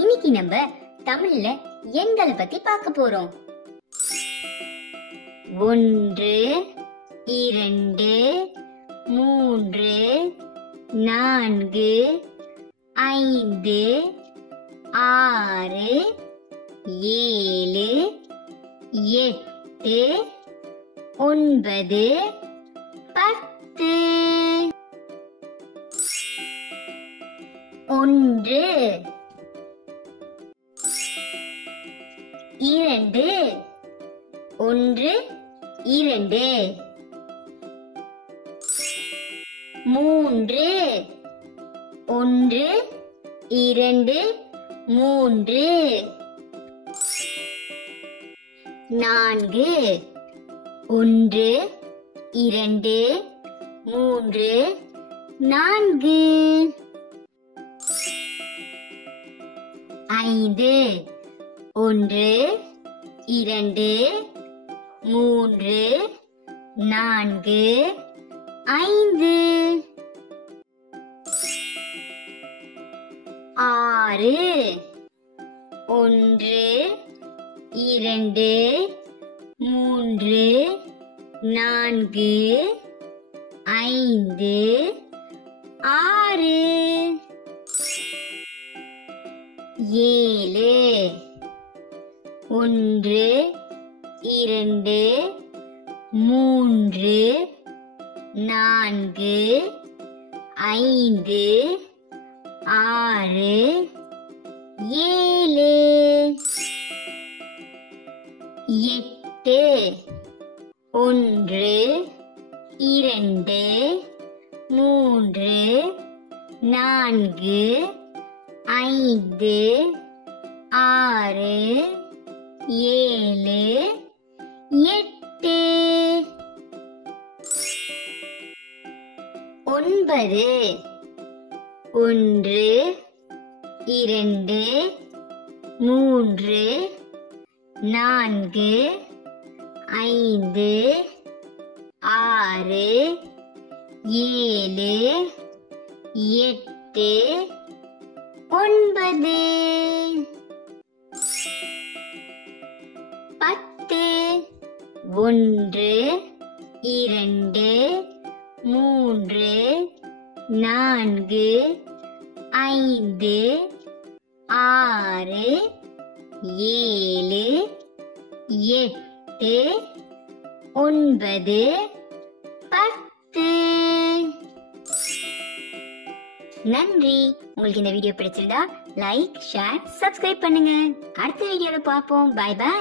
இன்னைக்கு நம்ம தமிழ்ல எண்களை பத்தி பார்க்க போறோம். 1 2 3 4 5 6 7 8 9 10. 1 2 1 2 3 1 2 3 4 1 2 3 4 5 1 2 3 4 5 6 1 2 3 4 5 6 7 1 2 3 4 5 6 7 8 1 2 3 4 5 6 7 8 9 1 2 3 4 5 6 7 8 9 10 1 2 3 4 5 6 7 8 9 10. நன்றி. உங்களுக்கு இந்த வீடியோ பிடிச்சிருந்தா லைக், ஷேர், சப்ஸ்கிரைப் பண்ணுங்க. அடுத்த வீடியோல பார்ப்போம். Bye by.